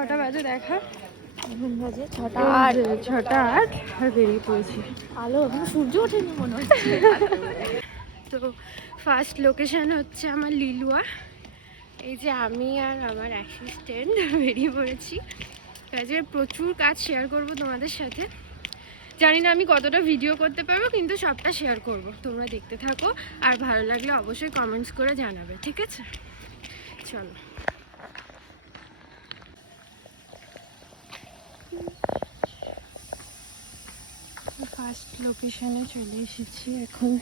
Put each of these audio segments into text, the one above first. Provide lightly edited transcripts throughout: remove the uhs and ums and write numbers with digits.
কটা বাজে দেখা? এখন বাজে 6টা 8, 6টা 8 আর বেরিয়ে পড়েছি। আলো এখন সূর্য ওঠেনি মনে হচ্ছে। তো ফার্স্ট লোকেশন হচ্ছে আমার লিলুয়া। এই যে আমি আর আমার অ্যাসিস্ট্যান্ট বেরিয়ে পড়েছি। আজকে প্রচুর কাজ শেয়ার করব তোমাদের সাথে। জানি না আমি কতটা ভিডিও করতে পারবো, কিন্তু সবটা শেয়ার করব। তোমরা দেখতে থাকো, আর ভালো লাগলে অবশ্যই কমেন্টস করে জানাবে, ঠিক আছে? চলো। ফার্স্ট লোকেশনে চলে এসেছি এখন।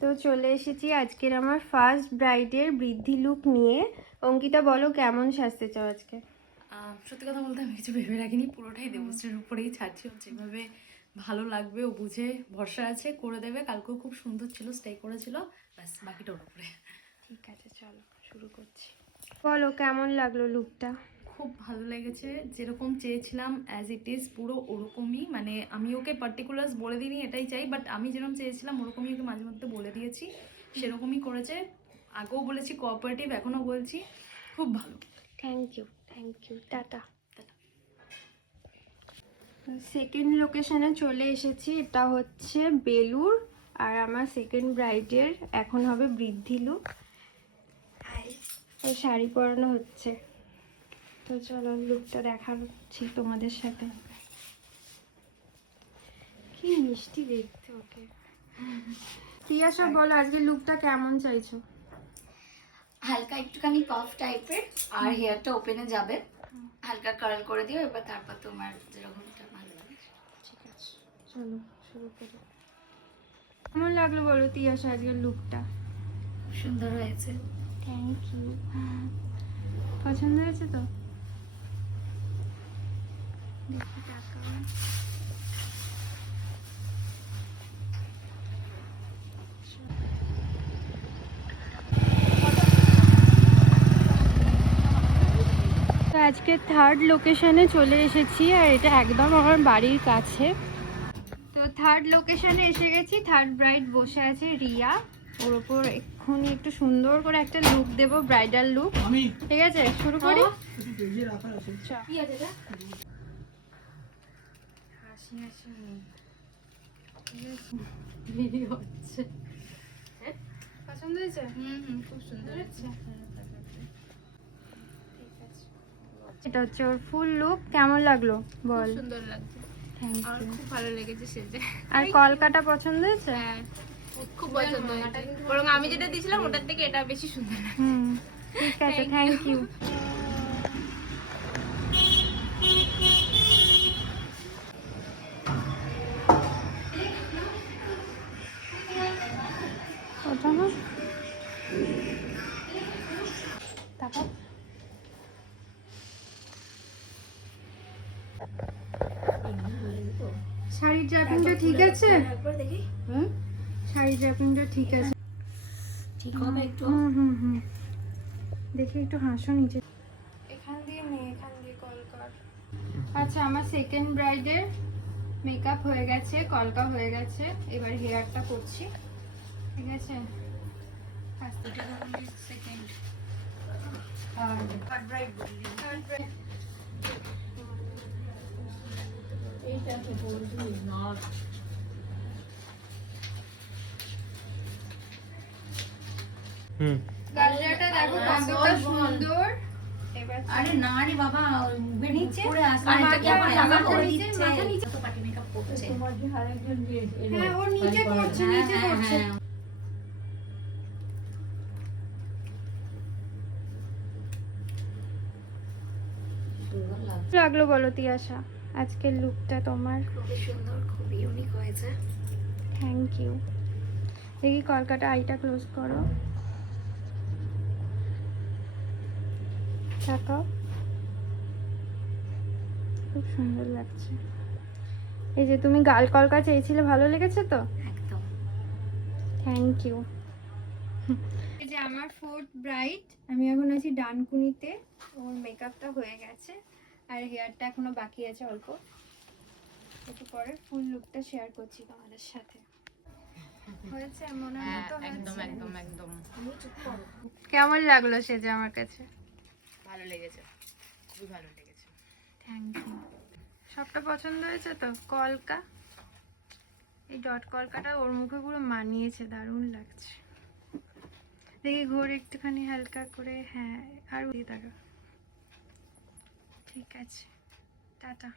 তো চলে এসেছি আজকের আমার ফার্স্ট ব্রাইডের বৃদ্ধি লুক নিয়ে। অঙ্কিতা, বলো কেমন সাজতে চাও আজকে? সত্যি কথা বলতে আমি কিছু ভেবে রাখিনি, পুরোটাই দেবশ্রীর উপরেই ছাড়ছি। যেভাবে ভালো লাগবে ও বুঝে ভরসা আছে, করে দেবে। কালকেও খুব সুন্দর ছিল, স্টে করেছিল, ব্যাস বাকিটা ওর উপরে। ঠিক আছে, চলো শুরু করছি। বলো কেমন লাগলো লুকটা? খুব ভালো লেগেছে, যেরকম চেয়েছিলাম অ্যাজ ইট ইজ পুরো ওরকমই। মানে আমি ওকে পার্টিকুলার্স বলে দিইনি এটাই চাই, বাট আমি যেরকম চেয়েছিলাম ওরকমই ওকে মাঝে মধ্যে বলে দিয়েছি, সেরকমই করেছে। আগেও বলেছি কোঅপারেটিভ, এখনও বলছি খুব ভালো। Thank you, tata. সেকেন্ড লোকেশনে চলে এসেছি, এটা হচ্ছে বেলুর। আর আমার সেকেন্ড ব্রাইডের এখন হবে বৃদ্ধি লুক। শাড়ি পরানো হচ্ছে, তো চলো লুকটা দেখাচ্ছি তোমাদের সাথে। কি মিষ্টি দেখতে ওকে। তিয়াশা, বলো আজকে লুকটা কেমন চাইছো? হালকা একটুখানি পাফ টাইপের, আর হেয়ারটা ওপেনে যাবে, হালকা কার্ল করে দিও। এবার তারপর তোমার যেরকমটা ভালো লাগে। ঠিক আছে, চলো শুরু করি। কেমন লাগলো বলো তিয়াশা আজকের লুকটা? খুব সুন্দর হয়েছে। Thank you. পছন্দ হয়েছে তো? দেখি তাকাও। তো আজকে থার্ড লোকেশনে চলে এসেছি, আর এটা একদম আমার বাড়ির কাছে। তো থার্ড লোকেশনে এসে গেছি। থার্ড ব্রাইড বসে আছে রিয়া, ওর ওপর এক্ষুনি একটু সুন্দর করে একটা লুক দেবো, ব্রাইডাল লুক। ঠিক আছে, শুরু করি। হাসি হাসি ভিডিও হচ্ছে। পছন্দ হয়েছে? খুব সুন্দর হয়েছে। এটা হচ্ছে ওর ফুল লুক। কেমন লাগলো বল? সুন্দর লাগছে, থ্যাংক আমার ইউ। খুব ভালো লেগেছে সেজে। আর কলকাটা পছন্দ হয়েছে? হ্যাঁ, খুব পছন্দ হয়েছে। বরং আমি যেটা দিয়েছিলাম ওটার থেকে এটা বেশি সুন্দর। ঠিক আছে, থ্যাংক ইউ। শাড়ির ড্রাপিংটা ঠিক আছে? দেখি শাড়ির ড্রাপিংটা ঠিক আছে? ঠিক হবে একটু। দেখি একটু হাসো নিচে। এখান দিয়ে নে, এখান দিয়ে কলকার। আচ্ছা, আমার সেকেন্ড ব্রাইডের মেকআপ হয়ে গেছে, কলকা হয়ে গেছে। এবার হেয়ারটা করছি, ঠিক আছে? সেকেন্ড থার্ড ব্রাইড বললি? Third bride. এইটা তো বলছি না। গাজরাটা দেখো কতটা সুন্দর। এবার আরে না রে বাবা, নিচে করে আসে মাথা এটা কি আবার মাথা লাগা করে নিচে, দিচ্ছে। মাথা নিচে। কত পার্টি মেকআপ করছে। হ্যাঁ, ওর নিচে করছে, নিচে করছে। লাগলো বলো তিয়াশা আজকের লুকটা তোমার? খুবই সুন্দর, খুবই ইউনিক হয়েছে। Thank you. দেখি কলকাটা আইটা ক্লোজ করো, তাকাও। খুব সুন্দর লাগছে। এই যে তুমি গাল কলকা চেয়েছিলে, ভালো লেগেছে তো? একদম। Thank you. এই যে আমার ফোর্থ ব্রাইড, আমি এখন আছি ডানকুনিতে। ওর মেকআপটা হয়ে গেছে, আর হেয়ারটা এখনো বাকি আছে অল্প। একটু পরে ফুল লুকটা শেয়ার করছি তোমাদের সাথে। হয়েছে মনে হ্যাঁ মতো একদম হয়েছে? একদম একদম কেমন লাগলো সেজে আমার কাছে? ভালো লেগেছে, খুবই ভালো লেগেছে। Thank you. সবটা পছন্দ হয়েছে তো? কলকা, এই ডট কলকাটা ওর মুখে পুরো মানিয়েছে, দারুণ লাগছে। দেখি ঘোর একটুখানি হালকা করে, হ্যাঁ আর উড়িয়ে থাকা। ঠিক আছে, টাটা।